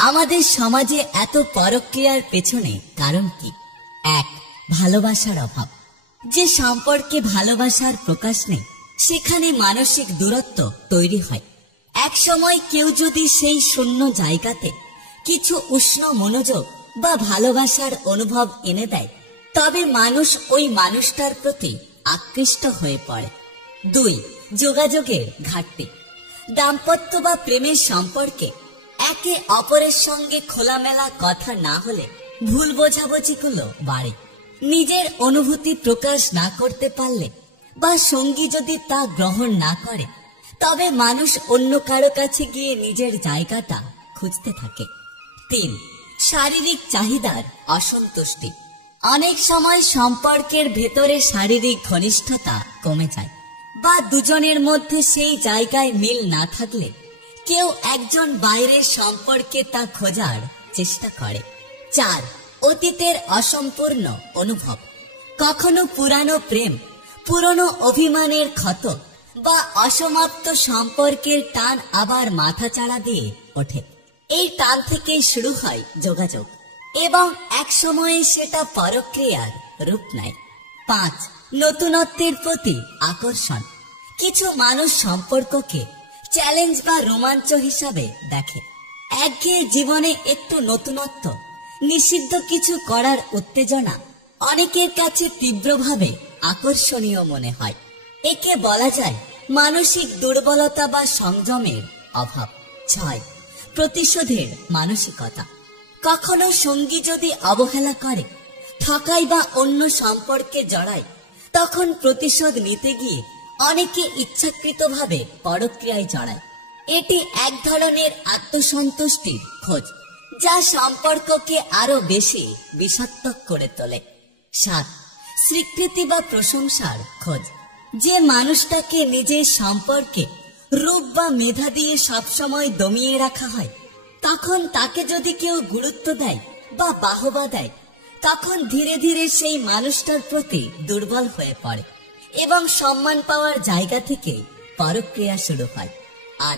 আমাদের সমাজে এত পরক্রিয়ার পেছনে কারণ কি? এক, ভালোবাসার অভাব। যে সম্পর্কে ভালোবাসার প্রকাশ নেই সেখানে মানসিক দূরত্ব তৈরি হয়। এক সময় কেউ যদি সেই শূন্য জায়গাতে কিছু উষ্ণ মনোযোগ বা ভালোবাসার অনুভব এনে দেয়, তবে মানুষ ওই মানুষটার প্রতি আকৃষ্ট হয়ে পড়ে। দুই, যোগাযোগের ঘাটতি। দাম্পত্য বা প্রেমের সম্পর্কে একে অপরের সঙ্গে খোলামেলা কথা না হলে ভুল বোঝাবুঝিগুলো বাড়ে। নিজের অনুভূতি প্রকাশ না করতে পারলে বা সঙ্গী যদি তা গ্রহণ না করে, তবে মানুষ অন্য কারো কাছে গিয়ে নিজের জায়গাটা খুঁজতে থাকে। তিন, শারীরিক চাহিদার অসন্তুষ্টি। অনেক সময় সম্পর্কের ভেতরে শারীরিক ঘনিষ্ঠতা কমে যায় বা দুজনের মধ্যে সেই জায়গায় মিল না থাকলে কেউ একজন বাইরের সম্পর্কে তা খোঁজার চেষ্টা করে। চার, অতীতের অসম্পূর্ণ অনুভব। কখনো পুরানো প্রেম, পুরনো অভিমানের ক্ষত বা অসমাপ্ত সম্পর্কের টান আবার মাথাচাড়া দিয়ে ওঠে। এই টান থেকেই শুরু হয় যোগাযোগ এবং এক সময়ে সেটা পরক্রিয়ার রূপ নেয়। পাঁচ, নতুনত্বের প্রতি আকর্ষণ। কিছু মানুষ সম্পর্ককে চ্যালেঞ্জ বা রোমাঞ্চ হিসাবে দেখে। একঘেয়ে জীবনে একটু নতুনত্ব, নিষিদ্ধ কিছু করার উত্তেজনা অনেকের কাছে তীব্রভাবে আকর্ষণীয় মনে হয়। একে বলা যায় মানসিক দুর্বলতা বা সংযমের অভাব। ছয়, প্রতিশোধের মানসিকতা। কখনো সঙ্গী যদি অবহেলা করে, ঠকায় বা অন্য সম্পর্কে জড়ায়, তখন প্রতিশোধ নিতে গিয়ে অনেকে ইচ্ছাকৃতভাবে পরক্রিয়ায় জড়ায়। এটি এক ধরনের আত্মসন্তুষ্টির খোঁজ, যা সম্পর্ককে আরো বেশি বিষাক্ত করে তোলে। সাত, স্বীকৃতি বা প্রশংসার খোঁজ। যে মানুষটাকে নিজের সম্পর্কে রূপ বা মেধা দিয়ে সবসময় দমিয়ে রাখা হয়, তখন তাকে যদি কেউ গুরুত্ব দেয় বা বাহবা দেয়, তখন ধীরে ধীরে সেই মানুষটার প্রতি দুর্বল হয়ে পড়ে এবং সম্মান পাওয়ার জায়গা থেকে পরক্রিয়া শুরু হয়। আর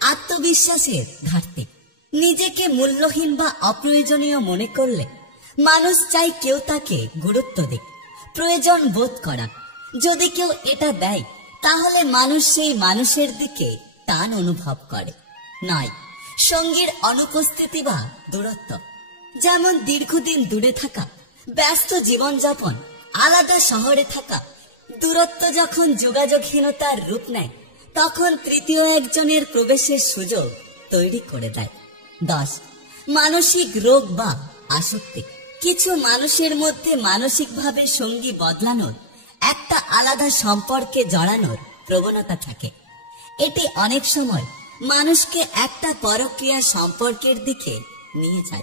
আত্মবিশ্বাসের ঘাটতি। নিজেকে মূল্যহীন বা অপ্রয়োজনীয় মনে করলে মানুষ চায় কেউ তাকে গুরুত্ব দিক, প্রয়োজন বোধ করা। যদি কেউ এটা দেয়, তাহলে মানুষ সেই মানুষের দিকে টান অনুভব করে। নয়, সঙ্গীর অনুপস্থিতি বা দূরত্ব। যেমন দীর্ঘদিন দূরে থাকা, ব্যস্ত জীবনযাপন, আলাদা শহরে থাকা। দূরত্ব যখন যোগাযোগহীনতার রূপ নেয়, তখন তৃতীয় একজনের প্রবেশের সুযোগ তৈরি করে দেয়। 10, মানসিক রোগ বা আসক্তি। কিছু মানুষের মধ্যে মানসিকভাবে সঙ্গী বদলানোর, একটা আলাদা সম্পর্কে জড়ানোর প্রবণতা থাকে। এটি অনেক সময় মানুষকে একটা পরক্রিয়া সম্পর্কের দিকে নিয়ে যায়।